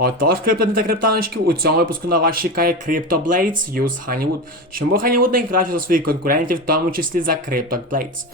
Отож, криптони та криптаночки, у цьому випуску на вас чекає CryptoBlades Use Honeywood. Чому Honeywood найкраще за своїх конкурентів, в тому числі за CryptoBlades?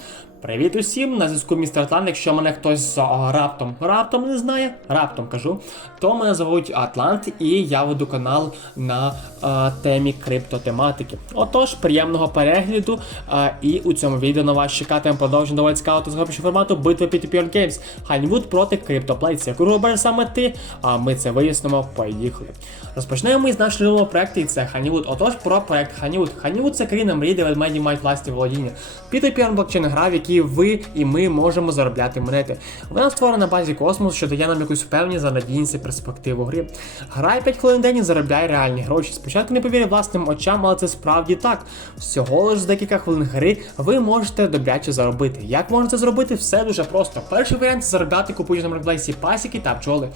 Привіт усім! На зв'язку містер Атлант. Якщо мене хтось а, раптом раптом не знає, раптом кажу, то мене звуть Атлант і я веду канал на а, темі криптотематики. Отож, приємного перегляду. А, і у цьому відео на вас чекатиме продовження доволі цікавого та захоплюючого формату битви P2P Games. Хайнвуд проти CryptoPlates. Яку робиш саме ти? А ми це вияснимо. Поїхали. Розпочнемо ми з нашого нового проекту, і це Honeywood. Отож, про проект Honeywood. Honeywood це країна мрії, де ведмеді мають власні володіння. P2P блокчейн гра, в якій ви і ми можемо заробляти монети. Вона створена на базі космосу, що дає нам якусь впевненість за надійність і перспективу гри. Грай 5 хвилин день і заробляй реальні гроші. Спочатку не повірю власним очам, але це справді так. Всього лиш за декілька хвилин гри ви можете добряче заробити. Як можна це зробити? Все дуже просто. Перший варіант це заробляти купуючи на маркетплейсі пасіки та бджоли.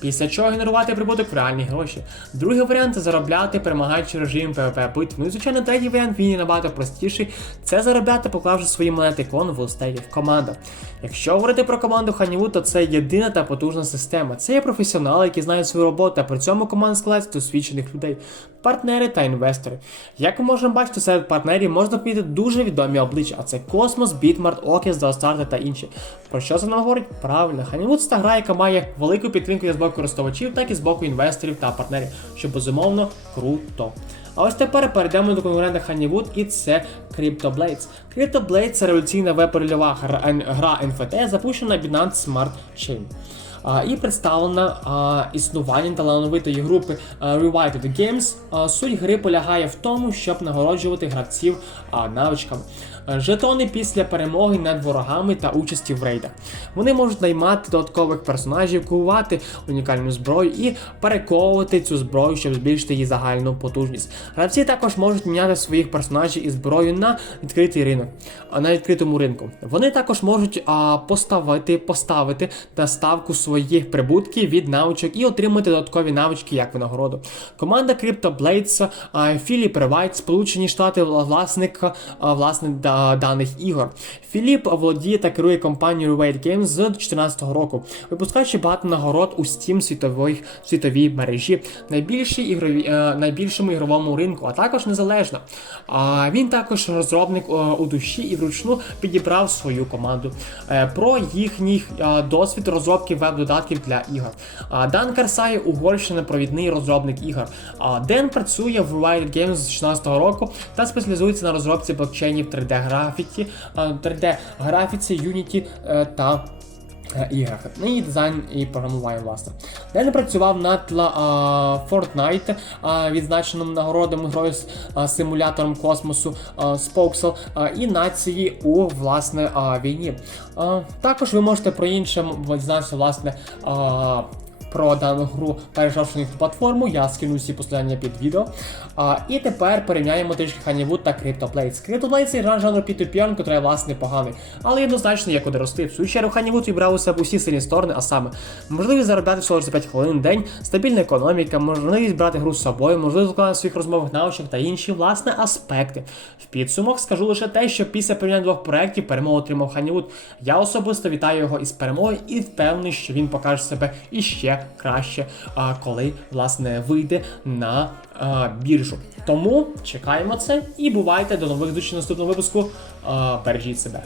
Після чого генерувати прибуток в реальні гроші. Другий варіант це заробляти, перемагаючи режим PvP битв. Ну і звичайно, третій варіант він набагато простіший. Це заробляти, поклавши свої монети кон в стейків команда. Якщо говорити про команду Honeywood, то це єдина та потужна система. Це є професіонали, які знають свою роботу, а при цьому команда складається досвідчених людей, партнери та інвестори. Як ми можемо бачити, серед партнерів можна помітити дуже відомі обличчя, а це Космос, Бітмарт, Окіс, Дастарта та інші. Про що це нам говорить? Правильно, Honeywood це гра, яка має велику підтримку як з боку користувачів, так і з боку інвесторів та партнерів, що безумовно круто. А ось тепер перейдемо до конкурента Ханівуд, і це CryptoBlades. CryptoBlades – це революційна веб-рольова гра, NFT, запущена на Binance Smart Chain. І представлена існуванням талановитої групи а, Rewrited Games. Суть гри полягає в тому, щоб нагороджувати гравців навичками. Жетони після перемоги над ворогами та участі в рейдах. Вони можуть наймати додаткових персонажів, кувати унікальну зброю і перековувати цю зброю, щоб збільшити її загальну потужність. Гравці також можуть міняти своїх персонажів і зброю на відкритий ринок, на відкритому ринку. Вони також можуть поставити, поставити на ставку своїх прибутків від навичок і отримати додаткові навички як винагороду. Команда CryptoBlades, а, Філіп Ревайт, Сполучені Штати, власник власне даних ігор. Філіп володіє та керує компанією Rewait Games з 2014 року, випускаючи багато нагород у Steam світових світовій мережі, найбільшій ігрові, е, найбільшому ігровому ринку, а також незалежно. Він також розробник е, у душі і вручну підібрав свою команду. Е, про їхній досвід розробки веб-додатків для ігор. Дан Карсай, Угорщина, провідний розробник ігор. Ден працює в Wild Games з 2016 року та спеціалізується на розробці блокчейнів 3D графіті, 3D графіці, Unity та е, іграх. Ну і дизайн і програмування, власне. Ден працював над а, Fortnite, відзначеним нагородом грою з симулятором космосу Spokesel і нації у власне війні. Також ви можете про інше власне. Про дану гру, перейшовши на їхню платформу, я скину всі посилання під відео. А, і тепер порівняємо трішки Honeywood та CryptoBlades. CryptoBlades це гра жанру P2P, який власне поганий, але однозначно є куди рости. В свою чергу Honeywood вибрав у себе усі сильні сторони, а саме можливість заробляти всього за 5 хвилин в день, стабільна економіка, можливість брати гру з собою, можливість виконати своїх розмовних навичок та інші власне аспекти. В підсумок скажу лише те, що після порівняння двох проєктів перемогу отримав Honeywood. Я особисто вітаю його із перемогою і впевнений, що він покаже себе іще краще, коли власне вийде на біржу. Тому чекаємо це і бувайте до нових зустрічей наступного випуску. Бережіть себе.